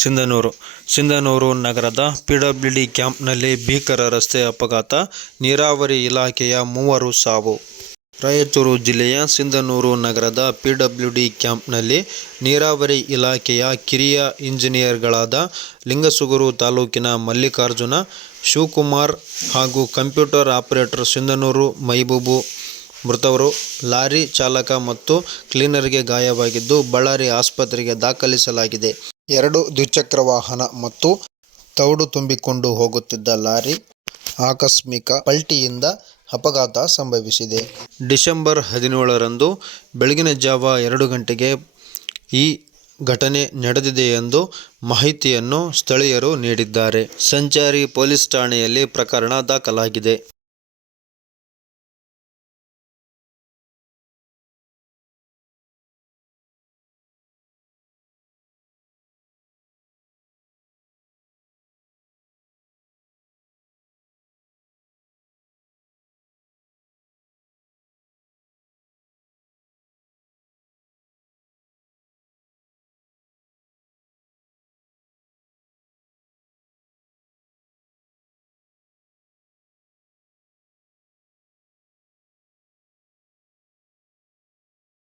ಸಿಂಧನೂರು ನಗರದ ಪಿಡಬ್ಲ್ಯೂಡಿ ಕ್ಯಾಂಪ್ನಲ್ಲಿ ಭೀಕರ ರಸ್ತೆ ಅಪಘಾತ, ನೀರಾವರಿ ಇಲಾಖೆಯ 3 ಸಾವು. ರಾಯಚೂರು ಜಿಲ್ಲೆಯ ಸಿಂಧನೂರು ನಗರದ ಪಿಡಬ್ಲ್ಯೂಡಿ ಕ್ಯಾಂಪ್ನಲ್ಲಿ ನೀರಾವರಿ ಇಲಾಖೆಯ ಕಿರಿಯ ಇಂಜಿನಿಯರ್ಗಳಾದ ಲಿಂಗಸುಗೂರು ತಾಲೂಕಿನ ಮಲ್ಲಿಕಾರ್ಜುನ, ಶಿವಕುಮಾರ್ ಹಾಗೂ ಕಂಪ್ಯೂಟರ್ ಆಪರೇಟರ್ ಸಿಂಧನೂರು ಮೈಬೂಬು ಮೃತರು. ಲಾರಿ ಚಾಲಕ ಮತ್ತು ಕ್ಲೀನರ್ಗೆ ಗಾಯವಾಗಿದ್ದು, ಬಳ್ಳಾರಿ ಆಸ್ಪತ್ರೆಗೆ ದಾಖಲಿಸಲಾಗಿದೆ. 2 ದ್ವಿಚಕ್ರ ವಾಹನ ಮತ್ತು ತೌಡು ತುಂಬಿಕೊಂಡು ಹೋಗುತ್ತಿದ್ದ ಲಾರಿ ಆಕಸ್ಮಿಕ ಪಲ್ಟಿಯಿಂದ ಅಪಘಾತ ಸಂಭವಿಸಿದೆ. ಡಿಸೆಂಬರ್ 17ರಂದು ಬೆಳಗಿನ ಜಾವ 2 ಗಂಟೆಗೆ ಈ ಘಟನೆ ನಡೆದಿದೆ ಎಂದು ಮಾಹಿತಿಯನ್ನು ಸ್ಥಳೀಯರು ನೀಡಿದ್ದಾರೆ. ಸಂಚಾರಿ ಪೊಲೀಸ್ ಠಾಣೆಯಲ್ಲಿ ಪ್ರಕರಣ ದಾಖಲಾಗಿದೆ.